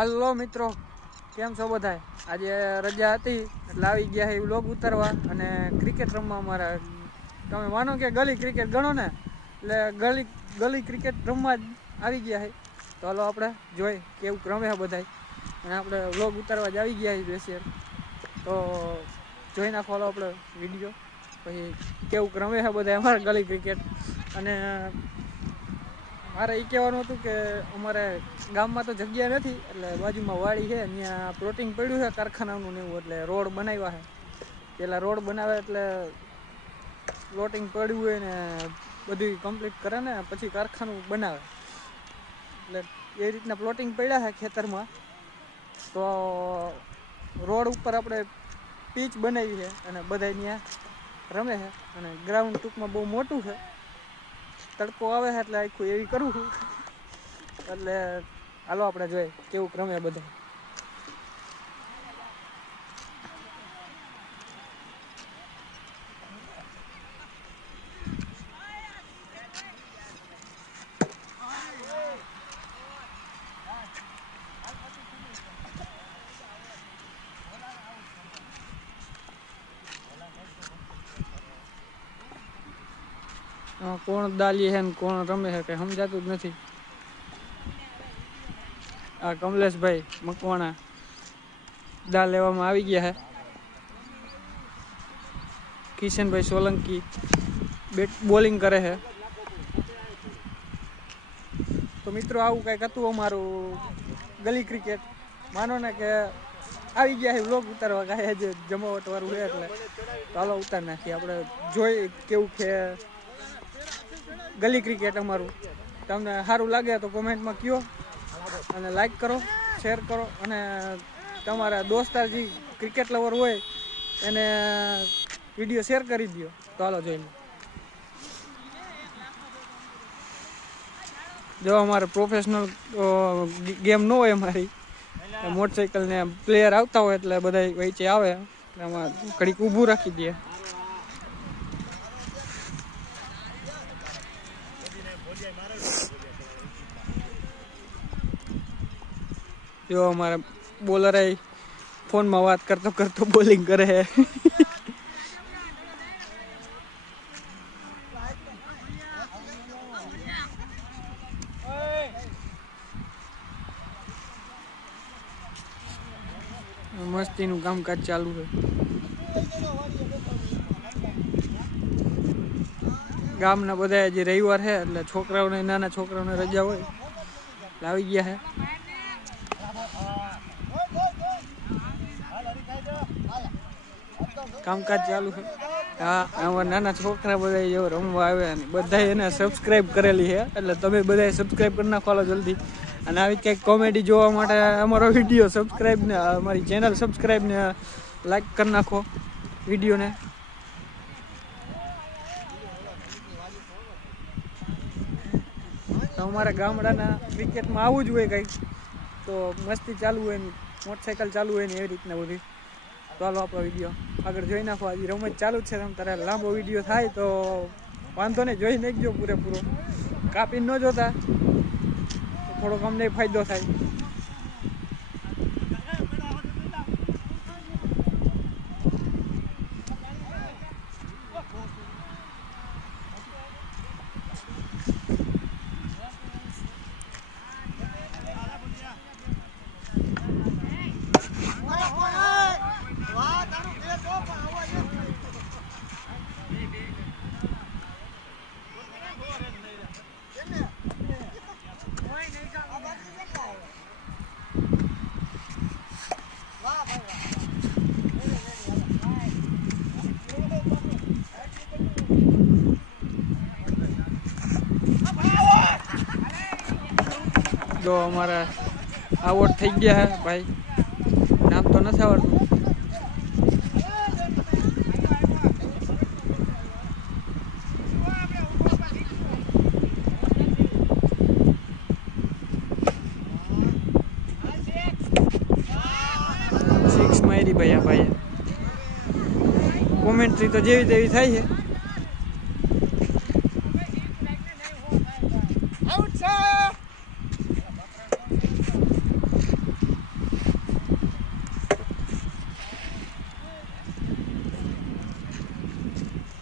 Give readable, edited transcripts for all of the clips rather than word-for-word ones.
હાલો મિત્રો, કેમ છો બધા? આજે રજા હતી એટલે આવી ગયા એ વ્લોગ ઉતારવા અને ક્રિકેટ રમવા. અમારા તમે માનો કે ગલી ક્રિકેટ ગણો ને, એટલે ગલી ક્રિકેટ રમવા જ આવી ગયા છે. તો હાલો આપણે જોઈ કેવું રમે છે બધા, અને આપણે વ્લોગ ઉતારવા જ આવી ગયા બેસીએ. તો જોઈ નાખો હાલો આપણે વિડીયો, પછી કેવું રમે છે બધા અમારા ગલી ક્રિકેટ. અને મારે એ કહેવાનું હતું કે અમારે ગામમાં તો જગ્યા નથી, એટલે બાજુમાં વાડી છે, ત્યાં પ્લોટિંગ પડ્યું છે કારખાનાનું ને એવું, એટલે રોડ બનાવ્યા છે. પેલા રોડ બનાવે એટલે પ્લોટિંગ પડ્યું હોય ને બધું કમ્પ્લીટ કરે ને પછી કારખાનું બનાવે, એટલે એ રીતના પ્લોટિંગ પડ્યા છે ખેતરમાં. તો રોડ ઉપર આપણે પીચ બનાવી છે અને બધા ત્યાં રમે છે. અને ગ્રાઉન્ડ ટૂંકમાં બહુ મોટું છે, તડકો આવે છે એટલે આખું એવી કરું છું. એટલે હાલો આપણે જોઈએ કેવું રમે બધા. કોણ દાલીએ છે ને કોણ રમે છે કઈ સમજાતું જ નથી. આ કમલેશભાઈ મકવાણા દા લેવામાં આવી ગયા છે. કિશનભાઈ સોલંકી બોલિંગ કરે છે. તો મિત્રો આવું કંઈક હતું અમારું ગલી ક્રિકેટ. માનો ને કે આવી ગયા છે વ્લોગ ઉતારવા, કાંઈ જે જમાવટ વાળું છે એટલે ચાલો ઉતાર નાખીએ. આપણે જોઈ કેવું છે ગલી ક્રિકેટ અમારું. તમને સારું લાગે તો કોમેન્ટમાં કહો, અને લાઈક કરો, શેર કરો, અને તમારા દોસ્તાર જે ક્રિકેટ લવર હોય એને વિડીયો શેર કરી દો. તો હાલો જોઈ લો. જો અમારે પ્રોફેશનલ ગેમ ન હોય, અમારી મોટરસાઇકલ ને પ્લેયર આવતા હોય એટલે બધા વચ્ચે આવે, એમાં ઘડીક ઊભું રાખી દે. જો અમારા બોલર ફોનમાં વાત કરતો કરતો બોલિંગ કરે છે. મસ્તીનું કામકાજ ચાલુ છે. ગામના બધા જે રવિવાર છે એટલે છોકરાઓને, નાના છોકરાઓને રજા હોય એટલે આવી ગયા છે. કામકાજ ચાલુ છે. હા, આમાં નાના છોકરા બધા જેવો રમવા આવ્યા ને બધા એને સબસ્ક્રાઈબ કરેલી છે, એટલે તમે બધા સબસ્ક્રાઈબ કરી નાખો જલ્દી. અને આવી કંઈક કોમેડી જોવા માટે અમારો વિડીયો સબસ્ક્રાઈબ ને અમારી ચેનલ સબસ્ક્રાઈબ ને લાઈક કરી નાખો વિડીયોને. અમારા ગામડાના ક્રિકેટમાં આવું જ હોય કંઈક, તો મસ્તી ચાલુ હોય ને મોટરસાઇકલ ચાલુ હોય ને એવી રીતના બધી. તો હાલો આપણો વિડીયો આગળ જોઈ નાખો. હજી રમત ચાલુ જ છે, તમે તારે લાંબો વિડીયો થાય તો વાંધો નહીં, જોઈ નાખજો પૂરેપૂરો. કાપી ન જોતા તો થોડોક અમને ફાયદો થાય. જો અમારા આઉટ થઈ ગયા હે ભાઈ, નામ તો નથી આવડતું. સિક્સ મારી ભાઈ આ ભાઈ. કોમેન્ટ્રી તો જેવી તેવી થાય છે.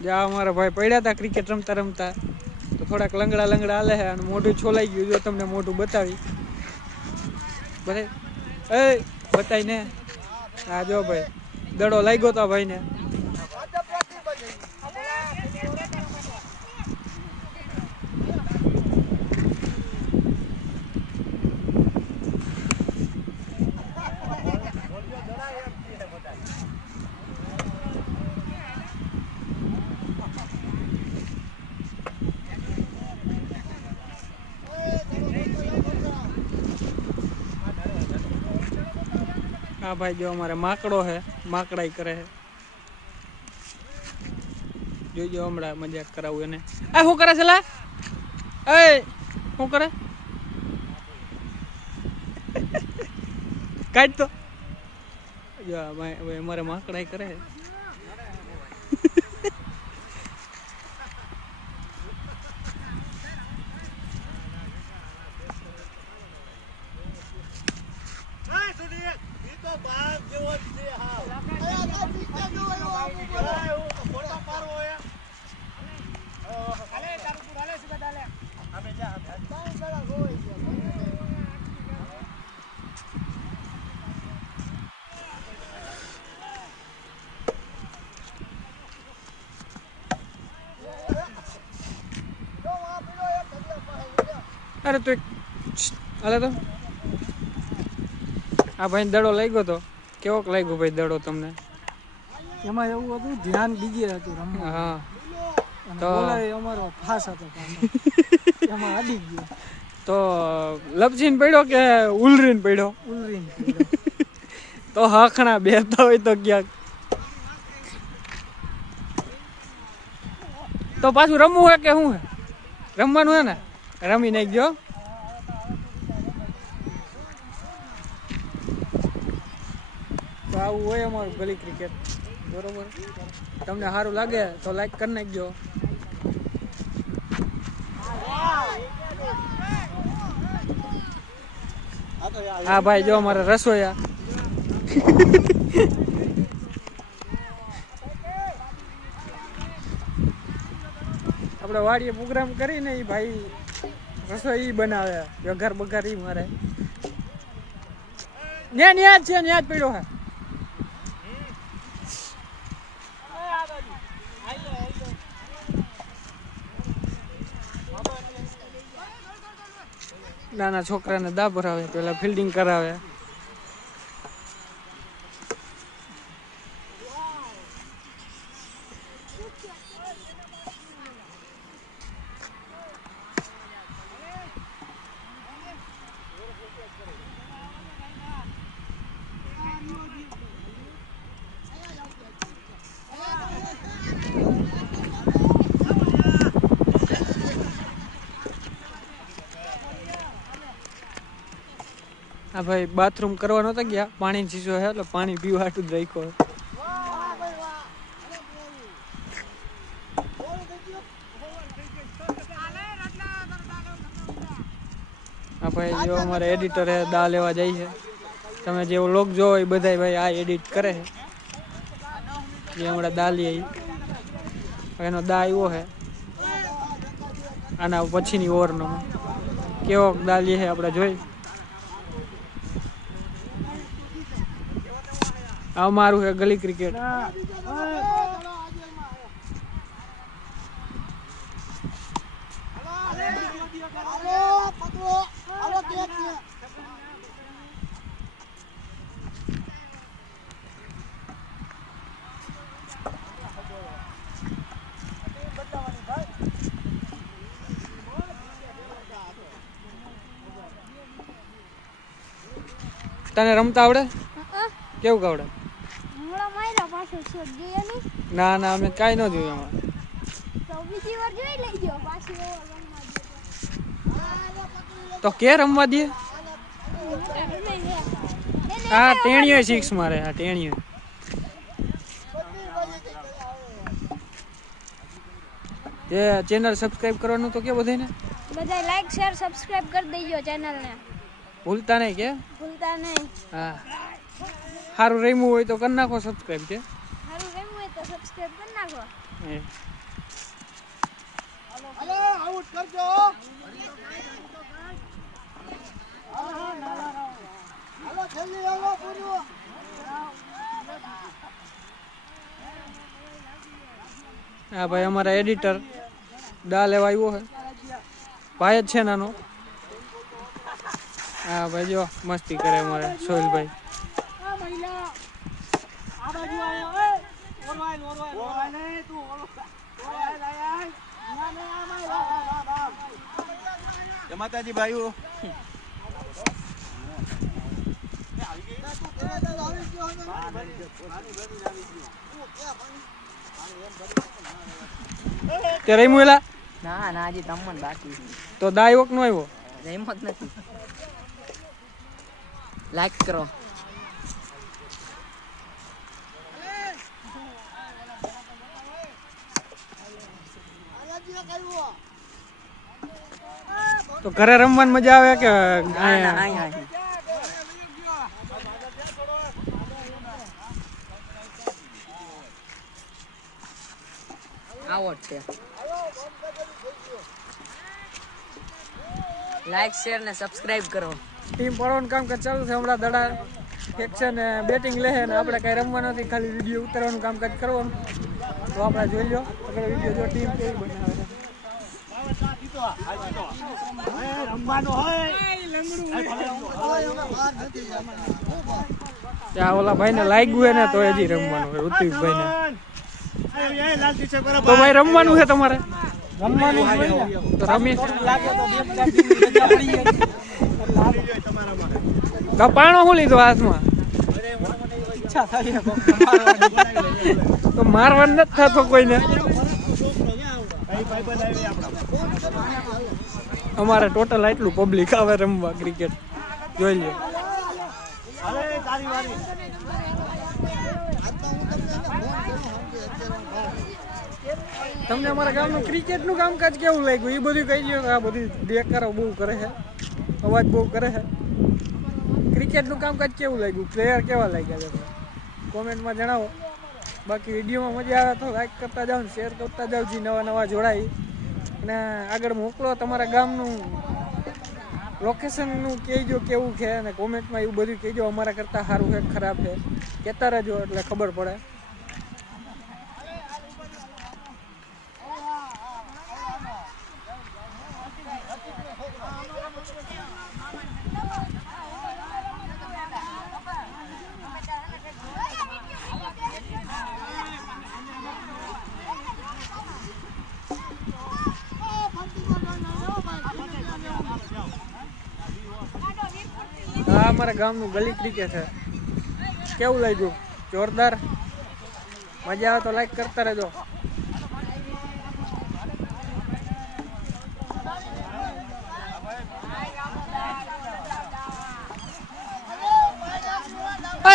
જ્યાં અમારા ભાઈ પડ્યા હતા ક્રિકેટ રમતા રમતા તો થોડાક લંગડા હાલે છે અને મોઢું છોલાઈ ગયું. જો તમને મોઢું બતાવી બરાબર એ બતાવી ને. હા જો ભાઈ દડો લાગ્યો તો ભાઈ ને. હા ભાઈ જો અમારે માકડો હે, માકડાઈ કરે છે. જોઈજો હમણાં મજાક કરાવું એને. એ શું કરે છે લા? એ શું કરે? કાઢ તો. જો અમારે માકડાઈ કરે છે. અરે તો હાલે તો આ ભાઈ દડો લાગ્યો તો. કેવોક લાગ્યો ભાઈ દડો તમને? એમાં એવું હતું ધ્યાન બીજે હતું રમવા. હા તો અમારો ફાસ હતો એમાં અડી ગયો. તો લપસીને પડ્યો કે ઉલરીને પડ્યો? ઉલરીને તો હાખણા બેતા હોય તો ક્યાંક. તો પાછું રમવું હોય કે શું હે? રમવાનું હે ને? રમી નાખજો. તો આવું હોય અમારું ગલી ક્રિકેટ. બરોબર, તમને સારું લાગે તો લાઈક કરી નાખજો. હા ભાઈ જો અમારે રસોઈયા આપણે વાડીએ પ્રોગ્રામ કરીને એ ભાઈ રસોઈ બનાવે. વઘાર બઘાર ઈ મારે ન્યા જ છે, ન્યા જ પડ્યો હે. નાના છોકરાને દા ભરાવે, પેલા ફિલ્ડિંગ કરાવે. હા ભાઈ બાથરૂમ કરવા નતા ગયા, પાણી ચીજો હે એટલે પાણી પીવા હાટું જ રાખ્યો. હા ભાઈ જો અમારે એડિટર હે, દા લેવા જાય છે. તમે જે વ્લોગ જોવો એ બધા ભાઈ આ એડિટ કરે છે. એ હમણાં દા લઈએ એનો દા આવ્યો છે આના પછીની ઓવરનો. કેવો દા લે છે આપણે જોઈ. આ મારું છે ગલી ક્રિકેટ. તને રમતા આવડે? કેવું આવડે? ના ના અમે કાઈ ન જોયું એમાં. તો કે રમવા દે? હા ટેણીઓ 6 મારે. હા ટેણીઓ. એ ચેનલ સબસ્ક્રાઇબ કરવાનું તો કે બધાને? બધા લાઈક શેર સબસ્ક્રાઇબ કરી દેજો ચેનલ ને. ભૂલતા નહીં કે? ભૂલતા નહીં. હા સારું રમ્યું હોય તો કરી નાખો સબસ્ક્રાઇબ. કે સારું રમ્યું હોય તો સબસ્ક્રાઇબ કરી નાખો. હા ભાઈ અમારા એડિટર દા લેવા આવ્યો છે ભાઈ જ છે નાનો હા ભાઈ જો મસ્તી કરે અમારે સોહેલભાઈ માતાજી ભાઈઓ તે રમ્યું એલા ના ના હજી રમવાનું બાકી તો દા આવ્યો કે નો આવ્યો રમત નથી લાઈક કરો તો ઘરે રમવાની મજા આવે કે આવડ છે લાઈક શેર ને સબસ્ક્રાઇબ કરો ટીમ પડવાનું કામ ચાલુ છે હમણાં દડા ફેંકશે ને બેટિંગ લે ને આપણે કઈ રમવાનું નથી ખાલી વિડીયો ઉતારવાનું કામકાજ કરવાનું તો આપણે જોઈ લો આગળ વિડીયો જો ટીમ કેવી બનાવે છે ઓલા ભાઈ ને લાગ્યું ને તો હજી રમવાનું હોય ઋત્વિકભાઈ ને તો ભાઈ રમવાનું છે તમારે રમવાનું તો રમી લાગે તો કપાણો શું લીધો હાથમાં ઈચ્છા થાય તો મારવાનું નથી થતો કોઈને અમારે ટોટલ આટલું પબ્લિક આવે રમવા ક્રિકેટ જોઈ લો તમને અમારા ગામનું ક્રિકેટનું કામકાજ કેવું લાગ્યું એ બધું કહી દો આ બધી દેખાડો બહુ કરે છે અવાજ બહુ કરે છે ક્રિકેટનું કામકાજ કેવું લાગ્યું પ્લેયર કેવા લાગ્યા છે કોમેન્ટમાં જણાવો બાકી વિડીયોમાં મજા આવે તો લાઈક કરતા જાઓ ને શેર કરતા જાઓ જે નવા નવા જોડાઈ અને આગળ મોકલો તમારા ગામનું લોકેશનનું કહેજો કેવું છે અને કોમેન્ટમાં એવું બધું કહેજો અમારા કરતાં સારું છે ખરાબ છે કહેતા રહેજો એટલે ખબર પડે આ અમારા ગામનું ગલી ક્રિકેટ છે કેવું લાગ્યું જોરદાર મજા આવે તો લાઈક કરતા રહેજો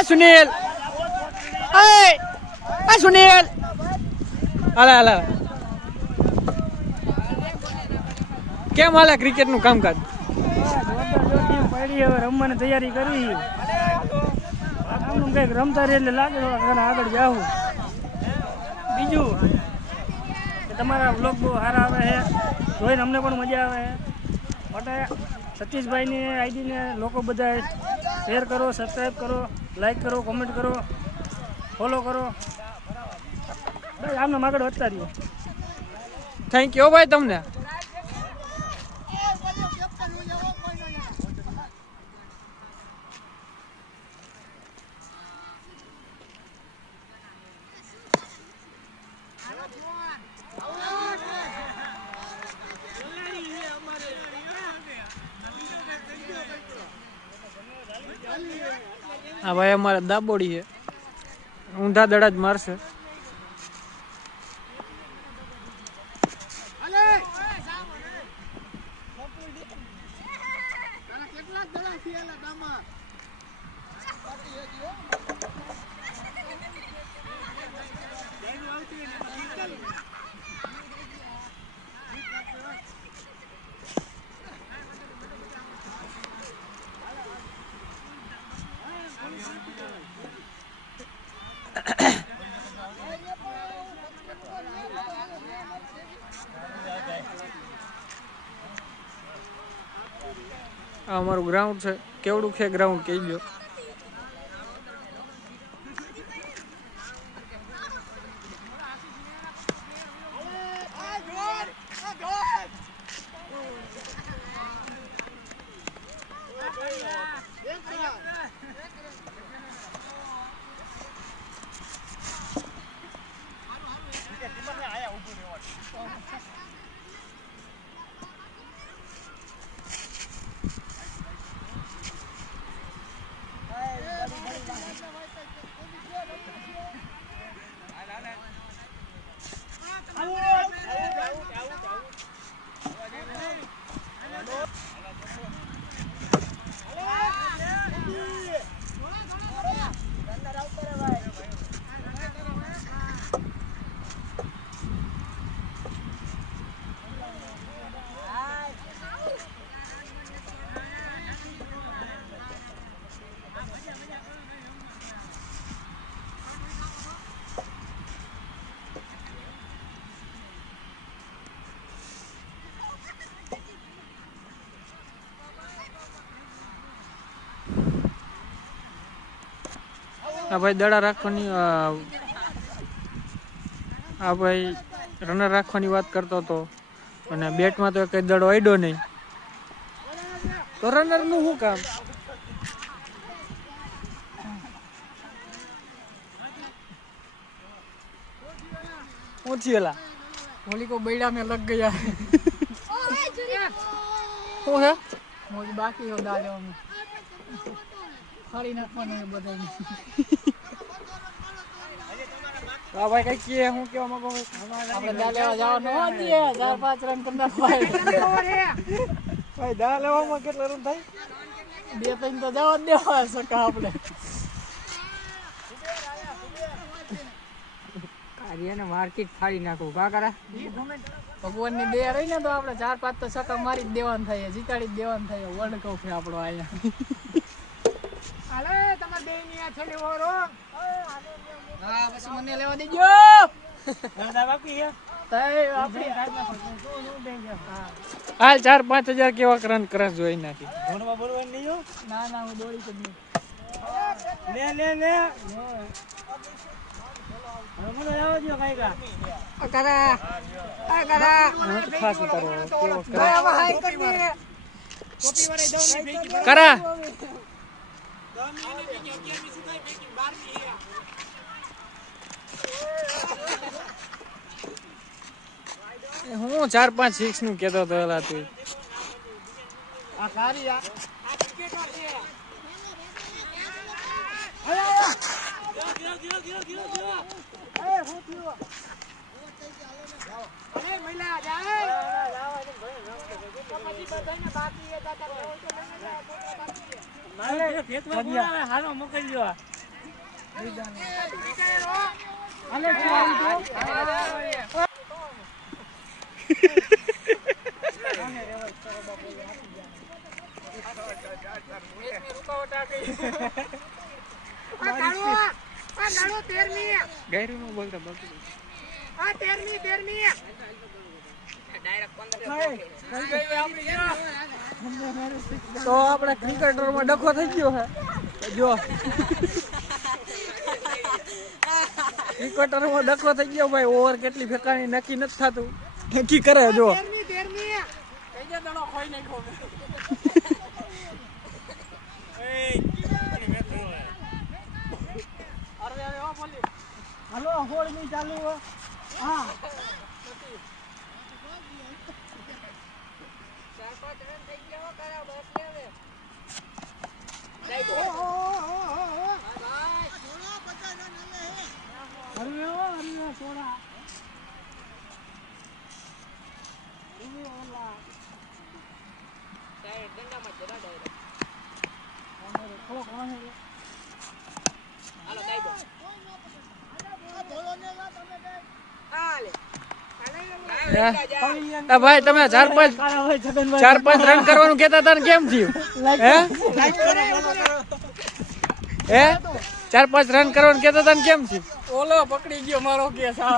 સુનિલ સુનિલ હાલે હાલે કેમ હાલે ક્રિકેટ નું કામકાજ હવે રમવાની તૈયારી કરી આમ કઈક રમતા રહે એટલે લાગે આગળ જાવું બીજું કે તમારા વ્લોગ બહુ સારા આવે છે જોઈને અમને પણ મજા આવે છે માટે સતીશભાઈની આઈડીને લોકો બધા શેર કરો સબસ્ક્રાઈબ કરો લાઈક કરો કોમેન્ટ કરો ફોલો કરો ભાઈ આમને આગળ વધતા રહીએ થેન્ક યુ ભાઈ તમને હા ભાઈ અમારે દાબોડી છે ઊંધા દડા જ મારશે આ અમારું ગ્રાઉન્ડ છે. કેવડું છે ગ્રાઉન્ડ કહી દો. આ ભાઈ દડા રાખવાની આ ભાઈ રનર રાખવાની વાત કરતો હતો અને બેટમાં તો કઈ દડો અડ્યો નહીં તો રનર નું શું કામ? શું થયેલા होली को बैड़ा में लग गया है। શું है मुझे बाकी हो डाले में खाली नाखवानो है बधाई। આ ભાઈ કઈ કે હું કેવા માંગો આપણે દા લેવા જવાનો હતી 4-5 રન કરતા ભાઈ ભાઈ દા લેવામાં કેટલા રન થાય? 2-3 તો જવા જ દેવા સકા આપણે કાર્યને માર્કેટ ફાડી નાખું કા કરા ભગવાન ની દયા રહી ને તો આપણે 4-5 તો સકા મારી જ દેવાનું થાય, જીતાડી જ દેવાનું થાય. વર્લ્ડ કપ છે આપણો અહીંયા. હાલે તમાર બે ની આ છેલી ઓરો હા પછી મને લેવા દેજો દાદા બાકી હે તઈ આપણી હાલ 4-5 હજાર કેવા રન કરે જોઈ નાખી ભણવા બોલવા નહીં હો ના ના હું દોડી જ નહીં લે મને લાવો જો કાઈ કા કરા ખાસ ઉતારો કેવો ભાઈ આમાં હાઈ કરી દે કોપી વાળે દઉં ની ભેગી કરા હું 4-5 6 નું કેતો તો એલા તું આ સારી આ ક્રિકેટર છે અરે હું થયો અરે મહિલા જાય પછી બધાને બાકી એ દાદા મારે ફેતવા બોલાવે હાલો મોકલજો હાલે रुकावट आ गई ગैरू નું બોલતા બાકી તો આપણે ક્રિકેટર માં ડખો થઈ ગયો છે જો ક્રિકેટર માં ડખો થઈ ગયો ભાઈ. ઓવર કેટલી ફેંકાની નક્કી નથી થતું, નક્કી કરે જો हेलो होड़ नहीं चालू है हां 4-5 रन થઈ ગયા કરા બસ લેવે ભાઈ છોડા 50 રન હલે અરે છોડા ini ઓલા ડાયરેક્ટ દંડામાં જરા ડાયરેક્ટ કોણ હાલો દાઈબો ભાઈ તમે 4-5 રન કરવાનું કેતા હતા ને કેમ થયું હે 4-5 રન કરવાનું કેતા હતા ને કેમ થયું? ઓલો પકડી ગયો મારો કેસ અરે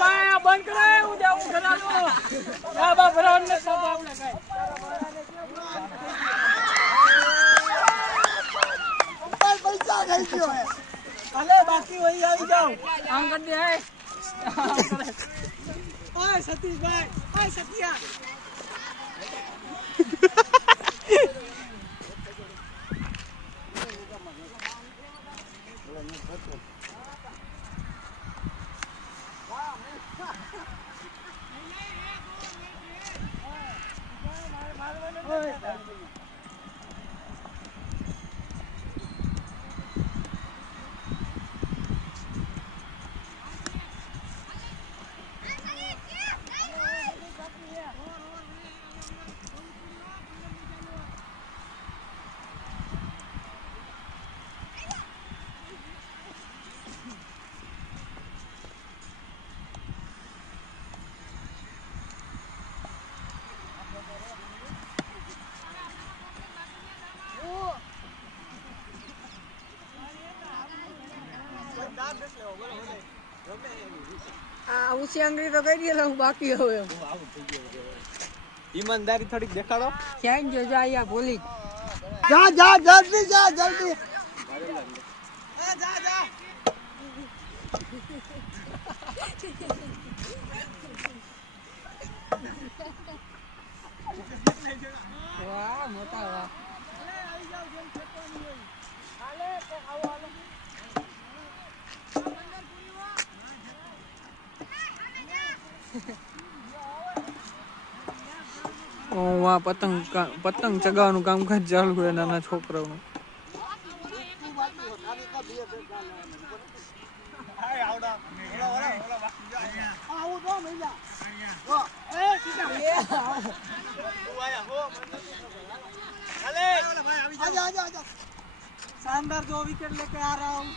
ભાઈ આ બંધ કરાય હું જાઉં ઘરે આ બા ભરાવ ને સાબ આપણે કાઈ પૈસા ગઈ ગયો હે અલે બાકી વહી આવી જાવ આમ કરી દે હે ઓય સતીશભાઈ ઓય સતિયા આ ઉસી આંગળી તો કરી દેલા હું બાકી હવે ઈમાનદારી થોડીક દેખાડો ક્યાં જો જા અહીંયા ભૂલી જા જા જલ્દી જા જલ્દી જા જા વાહ મોટા વાહ વાહ પતંગ ચગાવવાનું કામકાજ ચાલુ હોય નાના છોકરાઓનું. शानदार जो विकेट लेके आ रहा हूँ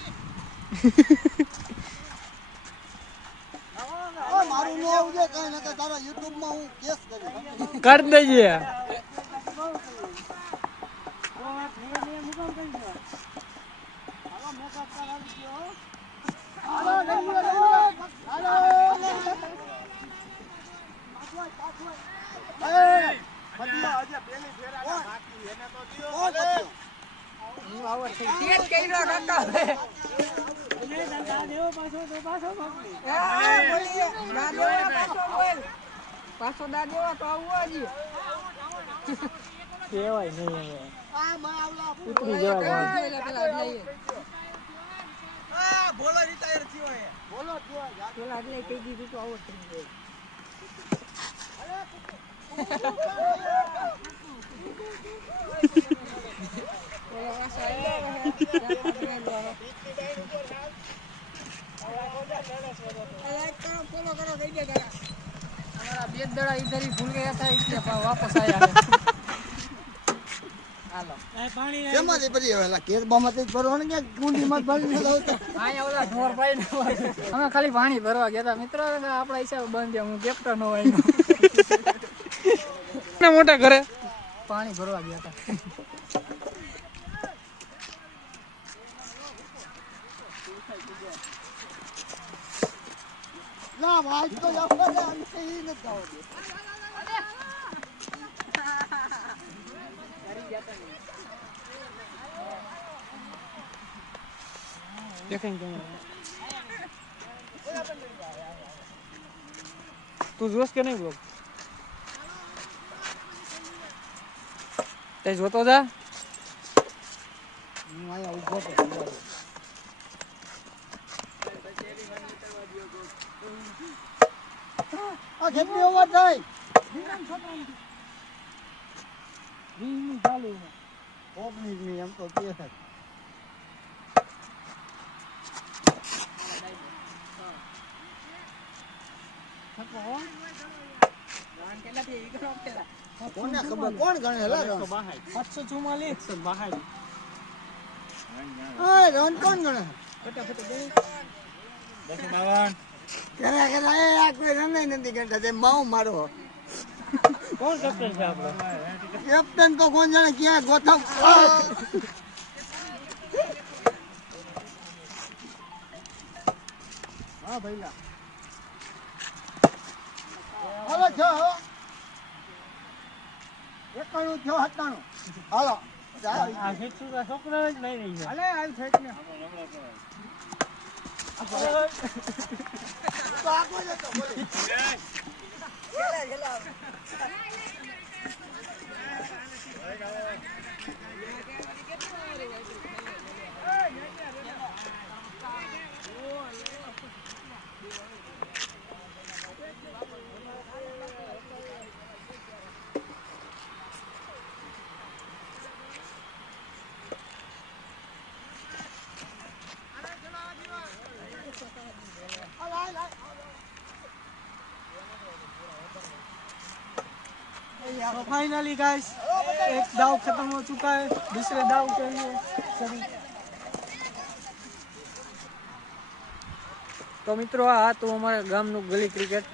मारू नो उजे कहीं ना कहीं तारा YouTube में हूँ केस करी कर दीजिए. ટેટ કઈ નો કાકા હવે પાછો દા દેવા તો આવું હજી કેવાય નહીં હવે આ માં આવલા ઉતરી જવા બોલો રિટાયર થયો હે બોલો થયો પેલા એટલે કહી દીધું તો આવો થઈ ગયો हमारा बेद दड़ा इधर ही भूल गया था इसलिए वापस आया है हालो કેમાં દે પડી હવે કેસ બામાં તે ભરવા ને કે કુંડી માં ભરી ન દઉં તો આયા ઓલા ઢોર ભાઈ ને અમે ખાલી પાણી ભરવા ગયા હતા મિત્રો આપણા હિસાબ બંધ હું કેપ્ટન હોય મોટા ઘરે પાણી ભરવા ગયા હતા ના ભાઈ તો આપણે અંતે ही ન થાવ દે देखेंगे तू जोश के नहीं ब्लॉग તે જોતો જા હું આયા ઉભો તો આ કેટલી ઓવર થઈ ચાલુ 19 ની એમ તો કે છે કોને ખબર કોણ ગણે લા 744 162 હા રન કોણ ગણે કેરા કેરા એ આ કોઈ રન નથી ગણતા તે માઉ મારો કોણ કેપ્ટન છે આપણો કેપ્ટન તો કોણ જાણે ક્યાં ગોથમ હા ભાઈલા થયો 91 થયો 97 હાલો આ ફિક્સું તો છોકરા જ નહીં રહી છે. હાલે હાલ ફેંક ને તો આગો જતો બોલે तो फाइनली गाइस एक दाव खत्म हो चुका है, दूसरे दाव के लिए सभी। तो मित्रों आ तो हमारे गामનું ગલી ક્રિકેટ।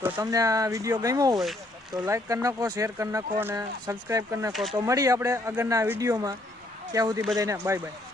તો તમને આ વિડીયો ગમ્યો હોય તો લાઈક કરી નાખો, શેર કરી નાખો અને સબસ્ક્રાઇબ કરી નાખો। તો મળી આપણે આગળના વિડીયોમાં, ત્યાં સુધી બધાને બાય બાય।